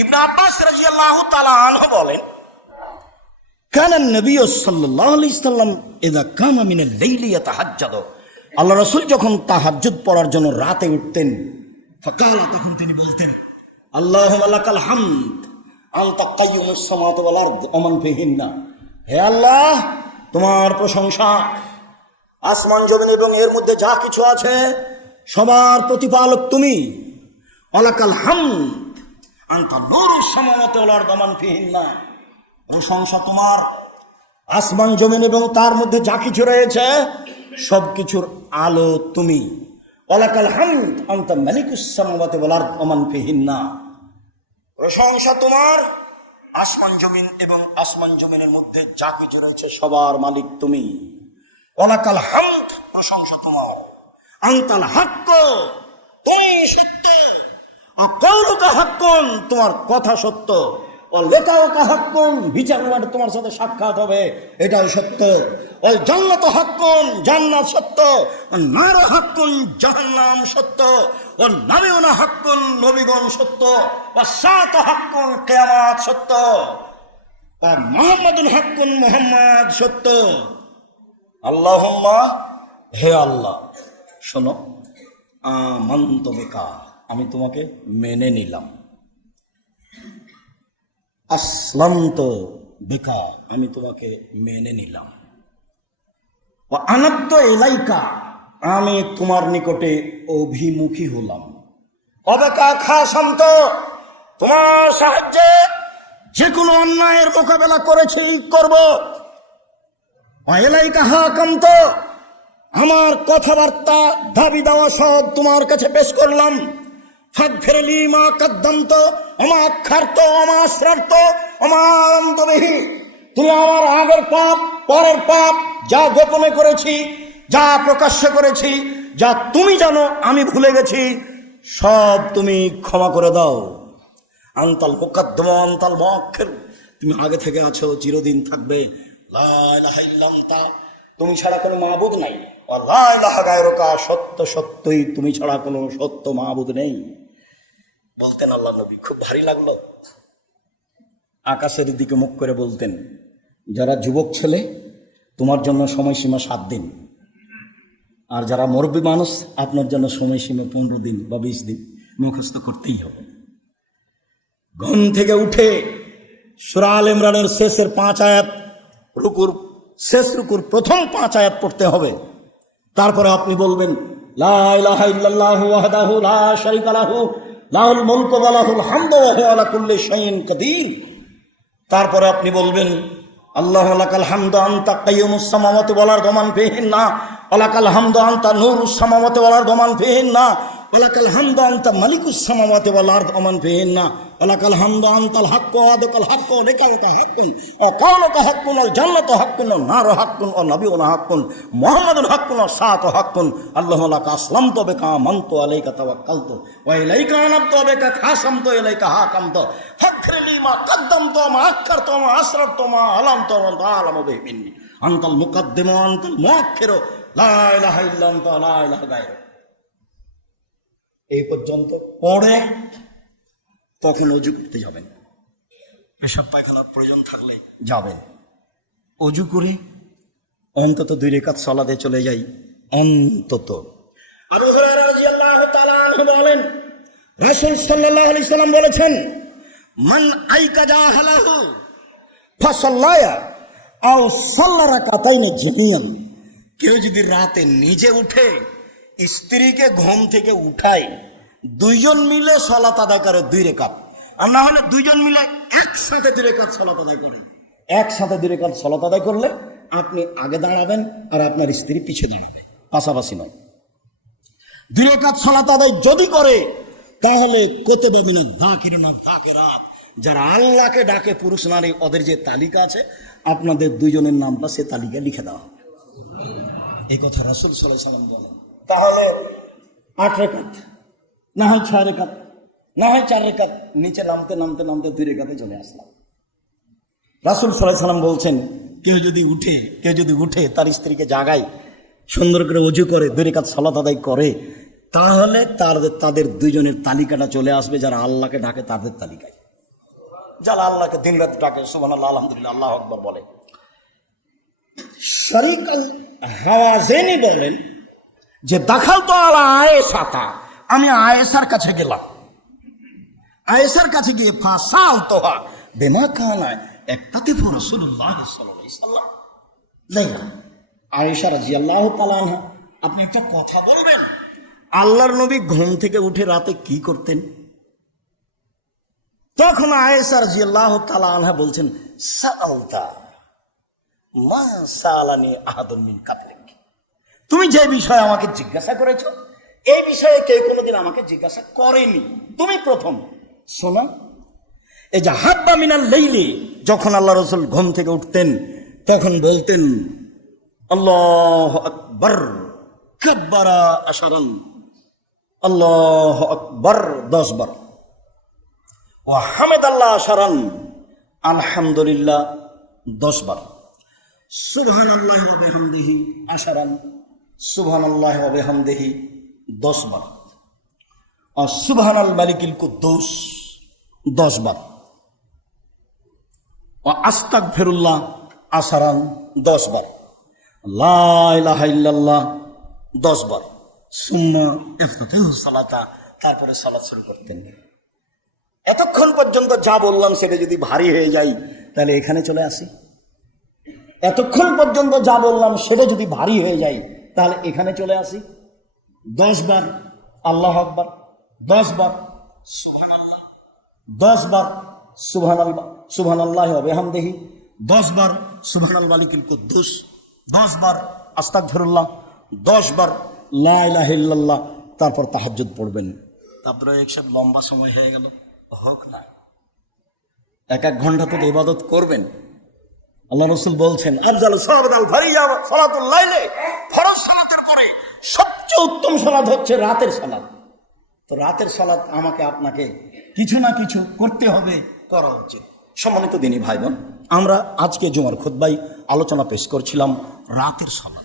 ইবনে আব্বাস রাদিয়াল্লাহু তাআলা আনহু বলেন, কানা নবী সাল্লাল্লাহু আলাইহি সাল্লাম ইযা কামা মিনাল লাইলি ইয়াতাহাজ্জাদু, আল্লাহ রাসূল যখন তাহাজ্জুদ পড়ার জন্য রাতে উঠতেন, ফাকালা, তখন তিনি বলতেন, আল্লাহুম্মা লাকাল হামদ আনতা কাইয়্যুমুস সামাওয়াতি ওয়াল আরদ ওয়া মান ফিহিন্না, হে আল্লাহ তোমার প্রশংসা, আসমান জমিন এবং এর মধ্যে যা কিছু আছে সবার প্রতিপালক তুমি। ওয়ালাকাল হামদ আনতা নূরুস সামাওয়াতি ওয়াল আরদ ওয়া মান ফিহিন্না, প্রশংসা তোমার, আসমান জমিন এবং তার মধ্যে যা কিছু রয়েছে সব কিছুর আলো তুমি। ওয়ালাকাল হামদ আনতা মালিকুস সামাওয়াতি ওয়াল আরদ ওয়া মান ফিহিন্না, প্রশংসা তোমার, আসমান জমিন এবং আসমান জমিনের মধ্যে যা কিছু রয়েছে সবার মালিক তুমি। ওয়ালাকাল হামদ, প্রশংসা তোমার, আনতাল হাক্ক, তুমি সত্য, আকাউলুকা হাক্কুন, তোমার কথা সত্য, ওয়াল লিকাউকা হাক্কুন, বিচার মাঠে তোমার সাথে সাক্ষাৎ হবে এটাও সত্য, ওয়াল জান্নাতু হাক্কুন, জান্নাত সত্য, ওয়ান নারু হাক্কুন, জাহান্নাম সত্য, ওয়ান নাবিয়ুনা হাক্কুন, নবীগণ সত্য, ওয়াস সাআতু হাক্কুন, কিয়ামত সত্য, আর মুহাম্মাদুন হাক্কুন, মুহাম্মদ সত্য। আল্লাহুম্মা, হে আল্লাহ, শোনো, আমানতু বিকা, আমি তোমাকে মেনে নিলাম। আসলামতু বিকা, আমি তোমাকে মেনে নিলাম। ওয়া আনাবতু ইলাইকা, আমি তোমার নিকটে অভিমুখী হলাম। অবেকা খাসামত, তোমার সাহায্যে যে কোনো অন্যায়ের মোকাবেলা করেছি, করব। ওয়া ইলাইকা হাকামত, আমার কথাবার্তা দাবি দেওয়া সব তোমার কাছে পেশ করলাম। ফাগফির লি মা কদ্দামত ওয়া মা আখারত ওয়া মা আসরারত ওয়া মা আনতা বিহি, তুমি আমার আগের পাপ পরের পাপ, যা গোপনে করেছি যা প্রকাশ্য করেছি, যা তুমি জানো আমি ভুলে গেছি, সব তুমি ক্ষমা করে দাও। আনতাল মুকাদ্দাম ওয়া আনতাল মুআখির, তুমি আগে থেকে আছো, চিরদিন থাকবে। লা ইলাহা ইল্লা আনতা, তুমি ছাড়া কোনো মাবুদ নাই। ওয়া লা ইলাহা গায়রুকা, সত্য সত্যই তুমি ছাড়া কোনো সত্য মাবুদ নেই। বলতেন আল্লাহ নবী, খুব ভারী লাগলো। আকাশের দিকে মুখ করে বলতেন, যারা যুবক ছেলে তোমার জন্য সময়সীমা 7 দিন, আর যারা মুরব্বী মানুষ আপনার জন্য সময়সীমা 15 দিন বা 20 দিন, মুখস্থ করতেই হবে। ঘুম থেকে উঠে সূরা আল ইমরানের শেষের 5 আয়াত, রুকুর শেষ রুকুর প্রথম 5 আয়াত পড়তে হবে। তারপরে আপনি বলবেন, লা ইলাহা ইল্লাল্লাহু ওয়াহদাহু লা শারীকা লাহু লাহুল মুলকু ওয়া লাহুল হামদু ওয়া হুয়া আলা কুল্লি শাইইন কাদির। তারপরে আপনি বলবেন, আল্লাহুম্মা লাকাল হামদু আনতা কাইয়্যুমুস সামাওয়াতি ওয়াল আরদি ওয়া মান ফিহিন্না, ওয়া লাকাল হামদু আনতা নূরুস সামাওয়াতি ওয়াল আরদি ওয়া মান ফিহিন্না, ওয়া লাকাল হামদু আনতা মালিকুস সামাওয়াতি ওয়াল আরদি ওয়া মান ফিহিন্না, ওয়া লাকাল হামদু আনতাল হাক্কু ওয়া আদুকাল হাক্কু ওয়া লিকাউকা হাক্কুন ওয়া কাউলুকা হাক্কুন ওয়াল জান্নাতু হাক্কুন ওয়ান নারু হাক্কুন ওয়া নাবিয়ুনা হাক্কুন মুহাম্মাদুন হাক্কুন ওয়া সাআতু হাক্কুন। আল্লাহুম্মা লাকা আসলামতু বিকা আমানতু আলাইকা তাওয়াক্কালতু ওয়া ইলাইকা আনাবতু বিকা খাসামতু ইলাইকা হাকামতু ফাগফির লি মা কদ্দামতু ওয়া মা আখারতু ওয়া মা আসরারতু ওয়া মা আলামতু ওয়া আনতা আ'লামু বিহি মিন্নি, আনতাল মুকাদ্দিমু ওয়া আনতাল মুআখিরু, লা ইলাহা ইল্লা আনতা লা ইলাহা গায়রুক। এই পর্যন্ত পড়ে তখন অজু করতে যাবেন। পেশাব পায়খানার প্রয়োজন থাকলে যাবেন। অজু করে অন্তত 2 রাকাত সালাতে চলে যাই, অন্তত। আবু হুরায়রা রাদিয়াল্লাহু তাআলা আনহু বলেন, রাসূল সাল্লাল্লাহু আলাইহি সাল্লাম বলেছেন, মান আইকাজা হালাহু ফাসাল্লায়া আও সাল্লা রাকাতাইন জামিয়ান, কেউ যদি রাতে নিজে উঠে স্ত্রীকে ঘুম থেকে উঠায়, 2 জন মিলে সালাত আদায় করে 2 রাকাত, আর না হলে 2 জন মিলে একসাথে 2 রাকাত সালাত আদায় করে। একসাথে 2 রাকাত সালাত আদায় করলে আপনি আগে দাঁড়াবেন আর আপনার স্ত্রী পিছে দাঁড়াবে, পাশাপাশি নয়। 2 রাকাত সালাত আদায় যদি করে তাহলে কুতিবা মিনাজ যাকিরিনা যাকিরাত, যারা আল্লাহকে ডাকে পুরুষ নারী, ওদের যে তালিকা আছে আপনাদের 2 জনের নামটা সে তালিকায় লিখে দেওয়া হবে। এই কথা রাসূল সাল্লাল্লাহু আলাইহি ওয়াসাল্লাম বলেন। তাহলে 8 রাকাত, না হয় 6 রাকাত, না হয় 4 রাকাত, নিচে নামতে নামতে নামতে 2 রাকাতে চলে আসলাম। রাসূল সাল্লাল্লাহু আলাইহি ওয়াসাল্লাম বলছেন, কেউ যদি উঠে তার স্ত্রীকে জাগায়, সুন্দর করে ওযু করে 2 রাকাত সালাত আদায় করে, তাহলে তাদের 2 জনের তালিকাটা চলে আসবে, যারা আল্লাহকে ডাকে তাদের তালিকায়। যারা আল্লাহকে দিন রাত ডাকে, সুবহানাল্লাহ, আলহামদুলিল্লাহ, আল্লাহু আকবার বলে। শরীক আল হাওয়াজেনি বলেন যে দাখাল তো আলা আয়েশাতা, আমি আয়েশার কাছে গেলাম, আয়েশার কাছে গিয়ে ফাসাল তোহা বেমা কানা একতাতিফু রাসূলুল্লাহ সাল্লাল্লাহু আলাইহি ওয়াসাল্লাম লাইলা। আয়েশা রাদিয়াল্লাহু তাআলা আনহা, আপনি একটা কথা বলবেন, আল্লাহর নবী ঘুম থেকে উঠে রাতে কি করতেন? তখন আয়েশা রাদিয়াল্লাহু তাআলা আনহা বলছেন, সাআলতা মা সালানি আহাদুম মিন কাবলিক, তুমি যে বিষয়ে আমাকে জিজ্ঞাসা করেছো এই বিষয়ে কেউ কোনোদিন আমাকে জিজ্ঞাসা করেনি, তুমি প্রথম। শোনো, এই যে হাব্বা মিনাল লাইলি, যখন আল্লাহ রাসূল ঘুম থেকে উঠতেন তখন বলতেন আল্লাহু আকবার কাব্বারা আশারান, আল্লাহু আকবার 10 বার, ওয়া হামাদাল্লাহ আশারান, আলহামদুলিল্লাহ 10 বার, সুবহানাল্লাহি ওয়া বিহামদিহি আশারান, সুবহানাল্লাহি ওয়া বিহামদিহি 10 বার, আর সুবহানাল মালিকিল কুদ্দুস 10 বার, ও আস্তাগফিরুল্লাহ আশারান 10 বার, লা ইলাহা ইল্লাল্লাহ 10 বার, সুম্মা ইফতাতিহু সালাতা, তারপরে সালাত শুরু করতেন। এতক্ষণ পর্যন্ত যা বললাম সেটা যদি ভারী হয়ে যায় তাহলে এখানে চলে আসি। এতক্ষণ পর্যন্ত যা বললাম সেটা যদি ভারী হয়ে যায় তাহলে এখানে চলে আসি। 10 বার আল্লাহু আকবার, 10 বার সুবহানাল্লাহ, 10 বার সুবহানাল্লাহি ওয়া বিহামদিহি, 10 বার সুবহানাল মালিকিল কুদ্দুস, 10 বার আস্তাগফিরুল্লাহ, 10 বার লা ইলাহা ইল্লাল্লাহ, তারপর তাহাজ্জুদ পড়বেন। তারপরে একসাথে লম্বা সময় হয়ে গেল, হক না, 1 ঘন্টা তো ইবাদত করবেন। আল্লাহ রাসূল বলছেন আফজালু সালাতুল ফারিজা সালাতুল লাইলে, ফরজ সালাতের পরে সবচেয়ে উত্তম সালাত হচ্ছে রাতের সালাত। তো রাতের সালাত আমাকে আপনাকে কিছু না কিছু করতে হবে, করা উচিত। সম্মানিত দিনী ভাই বোন, আমরা আজকে জুমার খুতবায় আলোচনা পেশ করছিলাম রাতের সালাত।